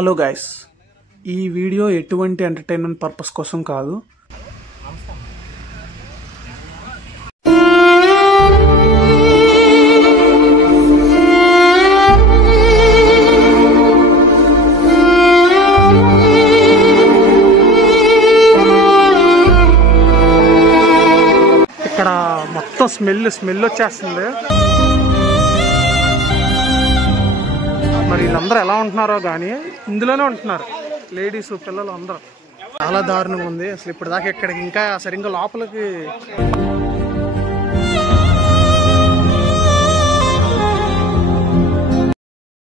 Hello guys, ఈ video ఎటువంటి entertainment purpose కోసం కాదు. ఇక్కడ మొత్తం స్మెల్ వచ్చేస్తుంది. మరి వీళ్ళందరూ ఎలా ఉంటున్నారో కానీ ఇందులోనే ఉంటున్నారు, లేడీస్ పిల్లలు అందరూ. చాలా దారుణంగా ఉంది అసలు. ఇప్పుడు దాకా ఇక్కడికి ఇంకా సరిగ్గా లోపలికి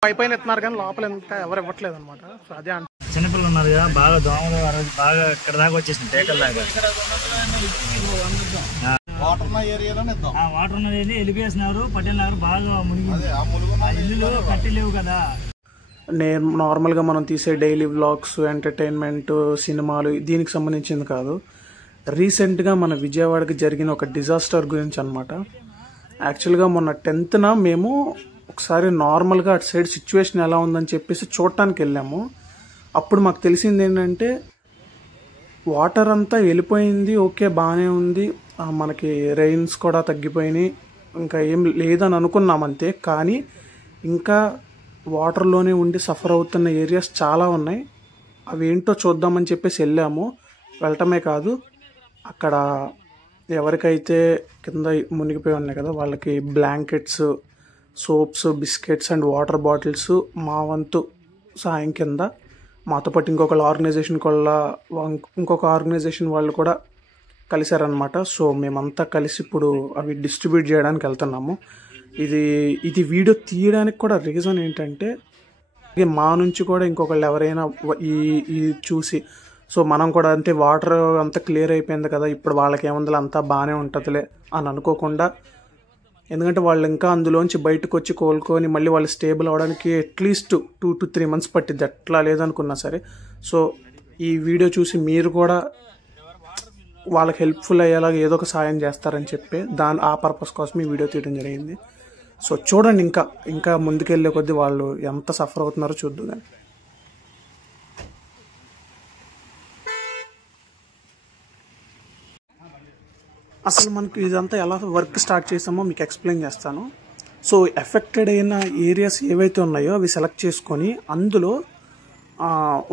పైపైన ఎత్తున్నారు కానీ లోపల ఇంకా ఎవరు ఇవ్వట్లేదు అనమాట. సో అదే అంట, చిన్నపిల్లలు ఉన్నారు కదా, బాగా దోమలు బాగా ఇక్కడ దాకా వచ్చేసింది, టేకల్ దాకా. వాటర్ ఉన్నది వెళ్ళిపోయేసినారు, పట్టేసినారు, బాగా మునిగింది. ఇల్లు కట్టి లేవు కదా. నేను నార్మల్గా మనం తీసే డైలీ వ్లాగ్స్, ఎంటర్టైన్మెంట్, సినిమాలు దీనికి సంబంధించింది కాదు. రీసెంట్గా మన విజయవాడకి జరిగిన ఒక డిజాస్టర్ గురించి అనమాట. యాక్చువల్గా మొన్న 10th మేము ఒకసారి నార్మల్గా అటు సైడ్ సిచ్యువేషన్ ఎలా ఉందని చెప్పేసి చూడటానికి వెళ్ళాము. అప్పుడు మాకు తెలిసింది ఏంటంటే వాటర్ అంతా వెళ్ళిపోయింది, ఓకే బాగానే ఉంది, మనకి రెయిన్స్ కూడా తగ్గిపోయినాయి, ఇంకా ఏం లేదని అనుకున్నాం అంతే. కానీ ఇంకా వాటర్లోనే ఉండి సఫర్ అవుతున్న ఏరియాస్ చాలా ఉన్నాయి. అవి ఏంటో చూద్దామని చెప్పేసి వెళ్ళాము. వెళ్ళటమే కాదు, అక్కడ ఎవరికైతే కింద మునిగిపోయి ఉన్నాయి కదా వాళ్ళకి blankets, soaps, biscuits and water bottles మా వంతు సాయం కింద మాతో పాటు ఇంకొక ఆర్గనైజేషన్ వాళ్ళు కూడా కలిశారనమాట. సో మేమంతా కలిసి ఇప్పుడు అవి డిస్ట్రిబ్యూట్ చేయడానికి వెళ్తున్నాము. ఇది వీడియో తీయడానికి కూడా రీజన్ ఏంటంటే మా నుంచి కూడా ఇంకొకళ్ళు ఎవరైనా ఈ చూసి సో మనం కూడా అంతే వాటర్ అంతా క్లియర్ అయిపోయింది కదా, ఇప్పుడు వాళ్ళకి ఏముందో అంతా బాగానే ఉంటుందిలే అని అనుకోకుండా, ఎందుకంటే వాళ్ళు ఇంకా అందులోంచి బయటకు వచ్చి కోలుకొని మళ్ళీ వాళ్ళు స్టేబుల్ అవ్వడానికి అట్లీస్ట్ 2 to 3 months పట్టిద్ది, అట్లా లేదనుకున్నా సరే. సో ఈ వీడియో చూసి మీరు కూడా వాళ్ళకి హెల్ప్ఫుల్ అయ్యేలాగా ఏదో ఒక సాయం చేస్తారని చెప్పి ఆ పర్పస్ కోసం ఈ వీడియో తీయడం జరిగింది. సో చూడండి, ఇంకా ముందుకెళ్ళే కొద్దీ వాళ్ళు ఎంత సఫర్ అవుతున్నారో చూద్దాం. కానీ అసలు మనకు ఇదంతా ఎలా వర్క్ స్టార్ట్ చేసామో మీకు ఎక్స్ప్లెయిన్ చేస్తాను. సో ఎఫెక్టెడ్ అయిన ఏరియాస్ ఏవైతే ఉన్నాయో అవి సెలెక్ట్ చేసుకొని అందులో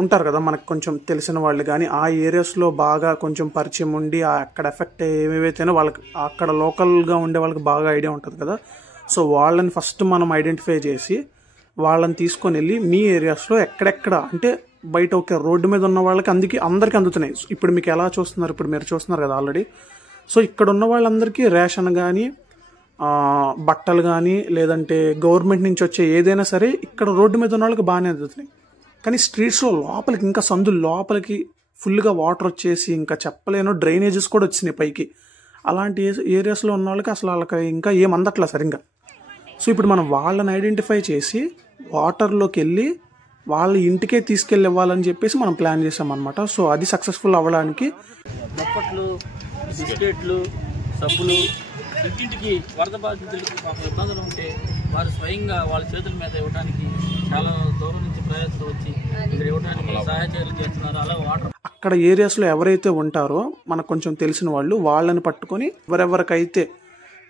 ఉంటారు కదా మనకు కొంచెం తెలిసిన వాళ్ళు, కానీ ఆ ఏరియాస్లో బాగా కొంచెం పరిచయం ఉండి అక్కడ ఎఫెక్ట్ ఏవైతేనో వాళ్ళకి అక్కడ లోకల్గా ఉండే వాళ్ళకి బాగా ఐడియా ఉంటుంది కదా. సో వాళ్ళని ఫస్ట్ మనం ఐడెంటిఫై చేసి వాళ్ళని తీసుకొని వెళ్ళి మీ ఏరియాస్లో ఎక్కడెక్కడ అంటే బయట ఒక రోడ్డు మీద ఉన్న వాళ్ళకి అందరికీ అందుతున్నాయి. ఇప్పుడు మీకు ఎలా చూస్తున్నారు, ఇప్పుడు మీరు చూస్తున్నారు కదా ఆల్రెడీ. సో ఇక్కడ ఉన్న వాళ్ళందరికీ రేషన్ కానీ, బట్టలు కానీ, లేదంటే గవర్నమెంట్ నుంచి వచ్చే ఏదైనా సరే ఇక్కడ రోడ్డు మీద ఉన్న వాళ్ళకి బాగానే అందుతున్నాయి. కానీ స్ట్రీట్స్లో లోపలికి ఇంకా సందులు లోపలికి ఫుల్గా వాటర్ వచ్చేసి ఇంకా చెప్పలేను, డ్రైనేజెస్ కూడా వచ్చినాయి పైకి. అలాంటి ఏరియాస్లో ఉన్న వాళ్ళకి అసలు వాళ్ళకి ఇంకా ఏం అందట్లా సరిగ్గా. సో ఇప్పుడు మనం వాళ్ళని ఐడెంటిఫై చేసి వాటర్లోకి వెళ్ళి వాళ్ళ ఇంటికే తీసుకెళ్ళి ఇవ్వాలని చెప్పేసి మనం ప్లాన్ చేసామన్నమాట. సో అది సక్సెస్ఫుల్ అవ్వడానికి దుప్పట్లు, బిస్కెట్లు, సబ్బులు ఇంటింటికి వరద బాధితులకు ఇబ్బందులు ఉంటే వారు స్వయంగా వాళ్ళ చేతుల మీద ఇవ్వడానికి చాలా దూరం నుంచి ప్రయాసం వచ్చి ఇక్కడ ఇవ్వడానికి సహాయ చర్యలు చేస్తున్నారు. అలా వాటర్ అక్కడ ఏరియాస్లో ఎవరైతే ఉంటారో మనకు కొంచెం తెలిసిన వాళ్ళు వాళ్ళని పట్టుకొని ఎవరెవరికైతే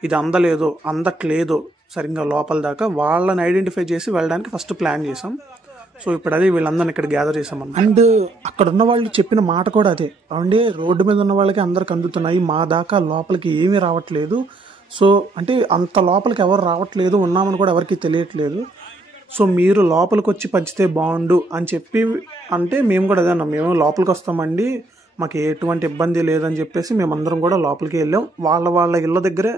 ఇది అందట్లేదో సరిగ్గా లోపల దాకా వాళ్ళని ఐడెంటిఫై చేసి వెళ్ళడానికి ఫస్ట్ ప్లాన్ చేసాం. సో ఇప్పుడు అదే వీళ్ళందరినీ ఇక్కడ గ్యాదర్ చేసామన్నమాట. అండ్ అక్కడ ఉన్న వాళ్ళు చెప్పిన మాట కూడా అదే, అంటే రోడ్డు మీద ఉన్న వాళ్ళకి అందరికి అందుతున్నాయి, మా దాకా లోపలికి ఏమీ రావట్లేదు. సో అంటే అంత లోపలికి ఎవరు రావట్లేదు, ఉన్నామని కూడా ఎవరికి తెలియట్లేదు. సో మీరు లోపలికి వచ్చి పంచితే బాగుండు అని చెప్పి అంటే మేము కూడా అదే అన్నాం, మేము లోపలికి వస్తామండి, మాకు ఎటువంటి ఇబ్బంది లేదని చెప్పేసి మేమందరం కూడా లోపలికి వెళ్ళాం. వాళ్ళ ఇళ్ళ దగ్గరే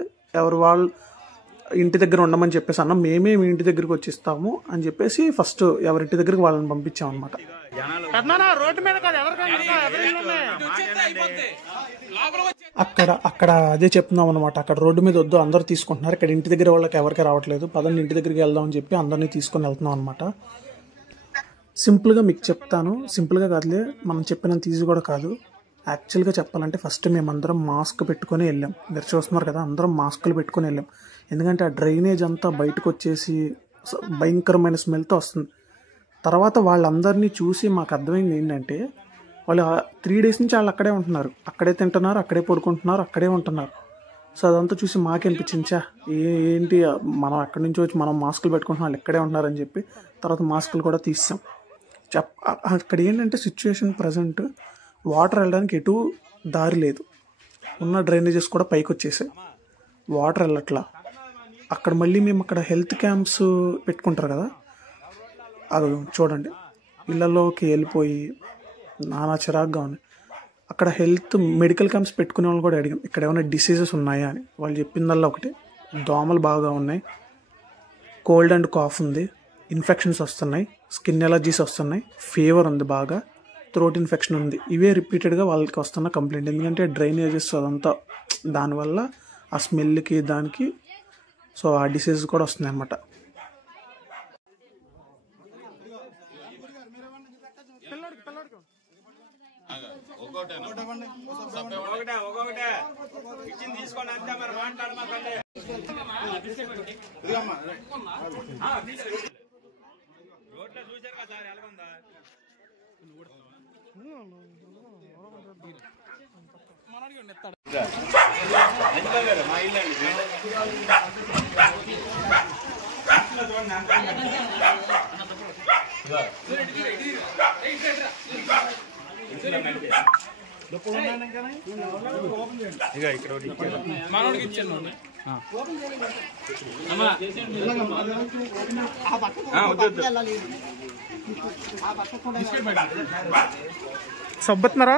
వాళ్ళ ఇంటి దగ్గర ఉండమని చెప్పేసి అన్నాం. మేమే మీ ఇంటి దగ్గరికి వచ్చి ఇస్తాము అని చెప్పేసి ఫస్ట్ ఎవరింటి దగ్గరికి వాళ్ళని పంపించాం అనమాట. అక్కడ అదే చెప్తున్నాం అనమాట. అక్కడ రోడ్డు మీద వద్దు, అందరూ తీసుకుంటున్నారు, ఇక్కడ ఇంటి దగ్గర వాళ్ళకి ఎవరికి రావట్లేదు, పదండి ఇంటి దగ్గరికి వెళ్దాం అని చెప్పి అందరినీ తీసుకొని వెళ్తున్నాం అనమాట. సింపుల్గా మీకు చెప్తాను, సింపుల్గా కాదులే, మనం చెప్పినంత ఈజీ కూడా కాదు. యాక్చువల్గా చెప్పాలంటే ఫస్ట్ మేమందరం మాస్క్ పెట్టుకొని వెళ్ళాం. మీరు చూస్తున్నారు కదా, అందరం మాస్కులు పెట్టుకొని వెళ్ళాం. ఎందుకంటే ఆ డ్రైనేజ్ అంతా బయటకు వచ్చేసి భయంకరమైన స్మెల్తో వస్తుంది. తర్వాత వాళ్ళందరినీ చూసి మాకు అర్థమైంది ఏంటంటే వాళ్ళు 3 days నుంచి వాళ్ళు అక్కడే ఉంటున్నారు, అక్కడే తింటున్నారు, అక్కడే పడుకుంటున్నారు, అక్కడే ఉంటున్నారు. సో అదంతా చూసి మాకేనిపించించా ఏంటి మనం ఎక్కడి నుంచి వచ్చి మనం మాస్కులు పెట్టుకుంటున్నాం, వాళ్ళు ఎక్కడే ఉంటున్నారని చెప్పి తర్వాత మాస్కులు కూడా తీసాం. అక్కడ ఏంటంటే సిచ్యువేషన్ ప్రజెంట్ వాటర్ వెళ్ళడానికి ఎటు దారి లేదు, ఉన్న డ్రైనేజెస్ కూడా పైకి వచ్చేసాయి, వాటర్ వెళ్ళట్లా. అక్కడ మళ్ళీ మేము అక్కడ హెల్త్ క్యాంప్స్ పెట్టుకుంటారు కదా, అది చూడండి ఇళ్ళలోకి వెళ్ళిపోయి నానా చిరాగ్గా ఉంది. అక్కడ మెడికల్ క్యాంప్స్ పెట్టుకునే వాళ్ళు కూడా అడిగాం ఇక్కడ ఏమైనా డిసీజెస్ ఉన్నాయా అని. వాళ్ళు చెప్పిందల్లా ఒకటి, దోమలు బాగా ఉన్నాయి, కోల్డ్ అండ్ కాఫ్ ఉంది, ఇన్ఫెక్షన్స్ వస్తున్నాయి, స్కిన్ ఎలర్జీస్ వస్తున్నాయి, ఫీవర్ ఉంది, బాగా థ్రోట్ ఇన్ఫెక్షన్ ఉంది. ఇవే రిపీటెడ్గా వాళ్ళకి వస్తున్న కంప్లైంట్. ఎందుకంటే డ్రైనేజెస్ అదంతా దానివల్ల ఆ స్మెల్కి దానికి సో ఆ డిసీజ్ కూడా వస్తున్నాయి అన్నమాట. సబ్బతున్నారా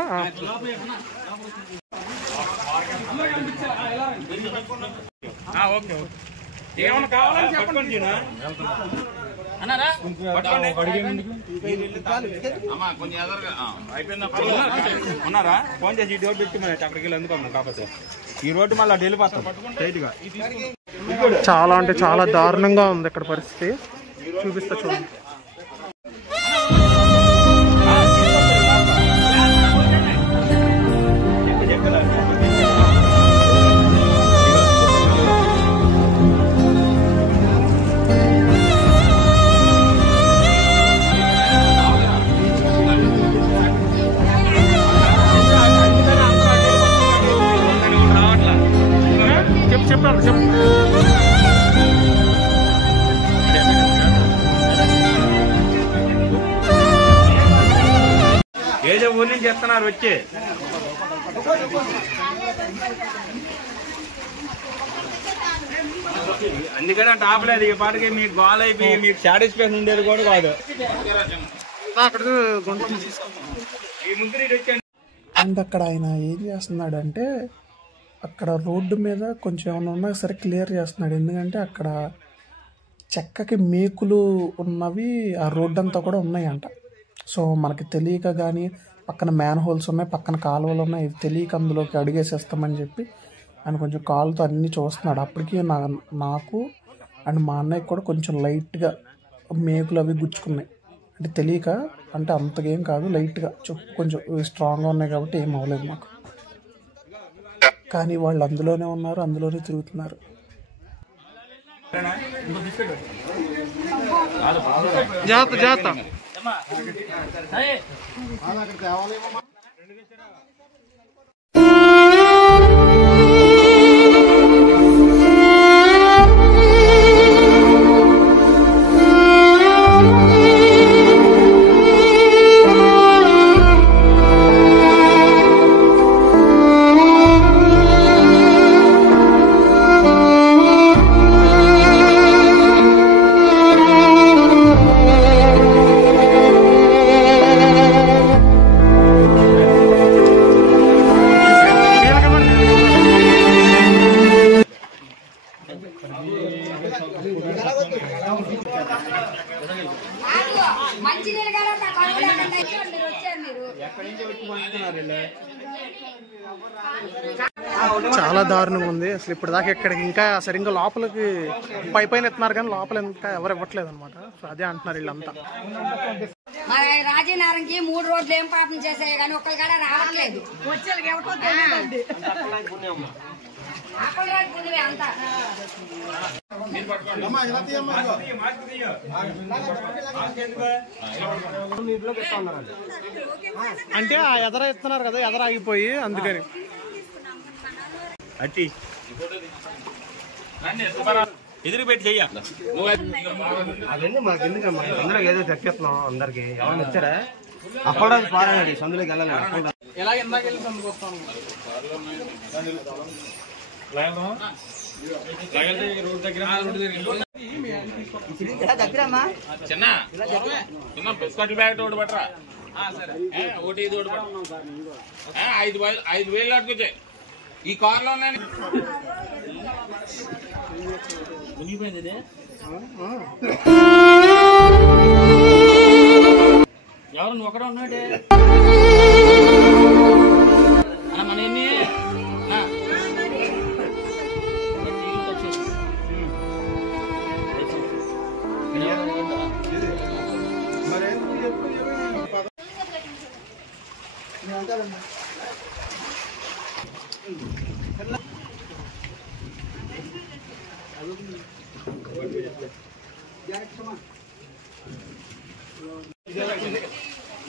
ఏమన్నా కావాలని చెప్పండి. ఉన్నారా ఫోన్ చేసి ఈ డోర్ పెట్టి మరి అక్కడికి వెళ్ళి ఎందుకమ్మా, కాకపోతే ఈ రోడ్డు మళ్ళీ అటు వెళ్ళిపోతాం స్ట్రైట్ గా. చాలా అంటే చాలా దారుణంగా ఉంది ఇక్కడ పరిస్థితి, చూపిస్తా చూడండి. ఏదో ఊరి నుంచి చేస్తున్నారు వచ్చి, అందుకని అంటే ఆపలేదు. ఈ పాటకి మీకు గోల్ అయిపోయి మీకు సాటిస్ఫాక్షన్ ఉండేది కూడా కాదు. అండ్ అక్కడ ఆయన ఏం చేస్తున్నాడంటే అక్కడ రోడ్డు మీద కొంచెం ఏమైనా ఉన్నా సరే క్లియర్ చేస్తున్నాడు. ఎందుకంటే అక్కడ చెక్కకి మేకులు ఉన్నవి ఆ రోడ్డు అంతా కూడా ఉన్నాయంట. సో మనకి తెలియక కానీ పక్కన మ్యాన్ హోల్స్ ఉన్నాయి, పక్కన కాలువలు ఉన్నాయి, ఇవి తెలియక అందులోకి అడిగేసేస్తామని చెప్పి ఆయన కొంచెం కాలుతో అన్నీ చూస్తున్నాడు. అప్పటికి నాకు అండ్ మా అన్నయ్యకి కూడా కొంచెం లైట్గా మేకులు అవి గుచ్చుకున్నాయి. అంటే తెలియక, అంటే అంతకేం కాదు, లైట్గా కొంచెం స్ట్రాంగ్గా ఉన్నాయి కాబట్టి ఏం అవ్వలేదు మాకు. కానీ వాళ్ళు అందులోనే ఉన్నారు, అందులోనే తిరుగుతున్నారు. జాగ్రత్త. చాలా దారుణంగా ఉంది అసలు. ఇప్పుడు దాకా ఇక్కడికి ఇంకా సరిగ్గా లోపలికి పైన ఎత్తున్నారు కానీ లోపల ఇంకా ఎవరు ఇవ్వట్లేదు అనమాట. సో అదే అంటున్నారు వీళ్ళంతా. రాజీనగరంకి 3 రోడ్లు ఏం పాపం చేసాయి కానీ ఒక్కరు కూడా రావట్లేదు. అంటే ఆ ఎదర ఇస్తున్నారు కదా, ఎదర ఆగిపోయి అందుకని. ఎదురు పెట్టి చెయ్య అవన్నీ మాకు ఎందుకమ్మా, అందులో ఏదో తెప్పిస్తున్నాం అందరికి. ఎవరైనా వచ్చారా? అక్కడ పారాయండి, సందులోకి వెళ్ళాలి. ఎలా ఇందాక వెళ్ళి సందుకు వస్తాను. చిన్న చిన్న బిస్కెట్ బ్యాగ్ ఒకటి పట్టరా. ఒకటి ఇది ఒకటి పట్ట. 5,000 అట్టుకొచ్చాయి ఈ కార్లో. మునిగిపోయింది. ఎవరు నువ్వు ఒకడే ఉన్నాడే అన్న? మన ఎన్ని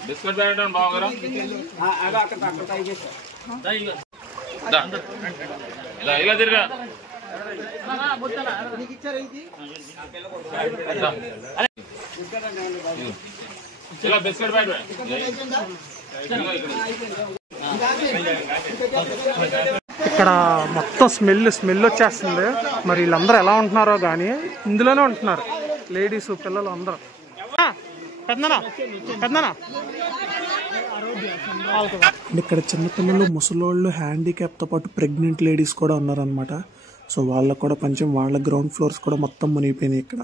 బిస్కెట్ బ్యాగ్ బాగురా. ఇలా తిరిగా ఇలా బిస్కెట్ బ్యాగ్. ఇక్కడ మొత్తం స్మెల్ వచ్చేస్తుంది. మరి వీళ్ళందరూ ఎలా ఉంటున్నారో కానీ ఇందులోనే ఉంటున్నారు, లేడీస్ పిల్లలు అందరూ. ఇక్కడ చిన్నపిల్లలు, ముసలోళ్ళు, హ్యాండిక్యాప్తో పాటు ప్రెగ్నెంట్ లేడీస్ కూడా ఉన్నారనమాట. సో వాళ్ళకు కూడా కొంచెం వాళ్ళ గ్రౌండ్ ఫ్లోర్స్ కూడా మొత్తం మునిగిపోయినాయి ఇక్కడ.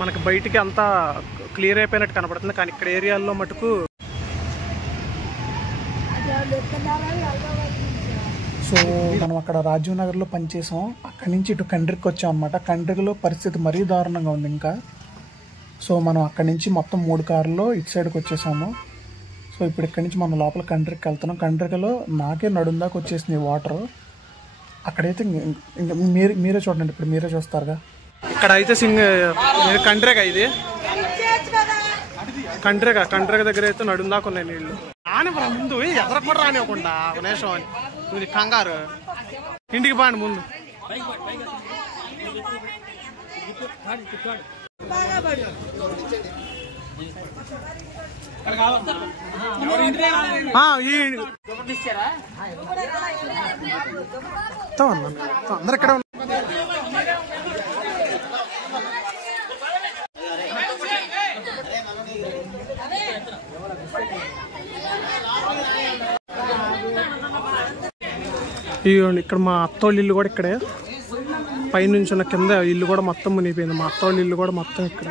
మనకి బయటికి అంతా క్లియర్ అయిపోయినట్టు కనపడుతుంది, కానీ ఇక్కడ ఏరియాల్లో మటుకు. సో మనం అక్కడ రాజీవ్ నగర్లో పనిచేసాం, అక్కడి నుంచి ఇటు కండ్రికి వచ్చాం అనమాట. కండ్రికలో పరిస్థితి మరీ దారుణంగా ఉంది ఇంకా. సో మనం అక్కడి నుంచి మొత్తం 3 కార్లలో ఇటు సైడ్కి వచ్చేసాము. సో ఇప్పుడు ఇక్కడి నుంచి మనం లోపల కండ్రికి వెళ్తున్నాం. కండ్రికలో నాకే నడుం దాకా వచ్చేసింది వాటర్. అక్కడైతే ఇంకా మీరే చూడండి, ఇప్పుడు మీరే చూస్తారుగా. ఇక్కడ అయితే కండ్రేగా, ఇది కండ్రేగ దగ్గర అయితే నడుం దాకా ఉన్నాయి నీళ్ళు. రానివ్వరా ముందు, ఎదర కూడా రానివ్వకుండా ఒక నిమిషం అని. ఇది కంగారు, ఇంటికి బాండి ముందు. అందరు ఇక్కడ ఇక్కడ మా అత్తోళ్ళ ఇల్లు కూడా ఇక్కడే, పైనుంచి ఉన్న కింద ఇల్లు కూడా మొత్తం మునిగిపోయింది. మా అత్తోళ్ళ ఇల్లు కూడా మొత్తం ఇక్కడ.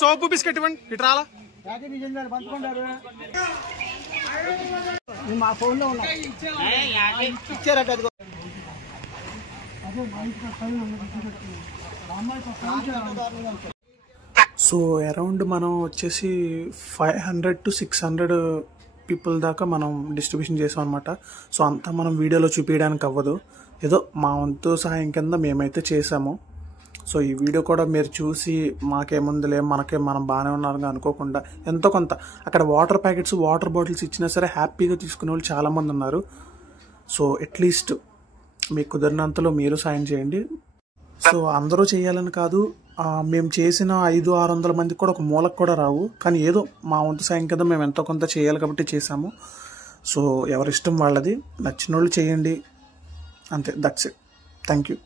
సోప్ బిస్కెట్ ఇవ్వండి, ఇటు రాలా. మా ఫోన్లో ఉన్నా ఇచ్చారట. సో అరౌండ్ మనం వచ్చేసి 500 to 600 పీపుల్ దాకా మనం డిస్ట్రిబ్యూషన్ చేసాం అనమాట. సో అంతా మనం వీడియోలో చూపించడానికి అవ్వదు, ఏదో మా వంతు సహాయం కింద మేమైతే చేసాము. సో ఈ వీడియో కూడా మీరు చూసి మాకేముందులే, మనం బాగానే ఉన్నారని అనుకోకుండా ఎంతో కొంత అక్కడ వాటర్ ప్యాకెట్స్, వాటర్ బాటిల్స్ ఇచ్చినా సరే హ్యాపీగా తీసుకునే వాళ్ళు చాలామంది ఉన్నారు. సో అట్లీస్ట్ మీకు కుదిరినంతలో మీరు సాయం చేయండి. సో అందరూ చేయాలని కాదు, మేము చేసిన 500-600 మందికి కూడా ఒక మూలకు కూడా రావు, కానీ ఏదో మా వంతు సాయం కింద మేము ఎంతో కొంత చేయాలి కాబట్టి చేసాము. సో ఎవరిష్టం వాళ్ళది, నచ్చిన వాళ్ళు చేయండి అంతే. That's it. Thank you.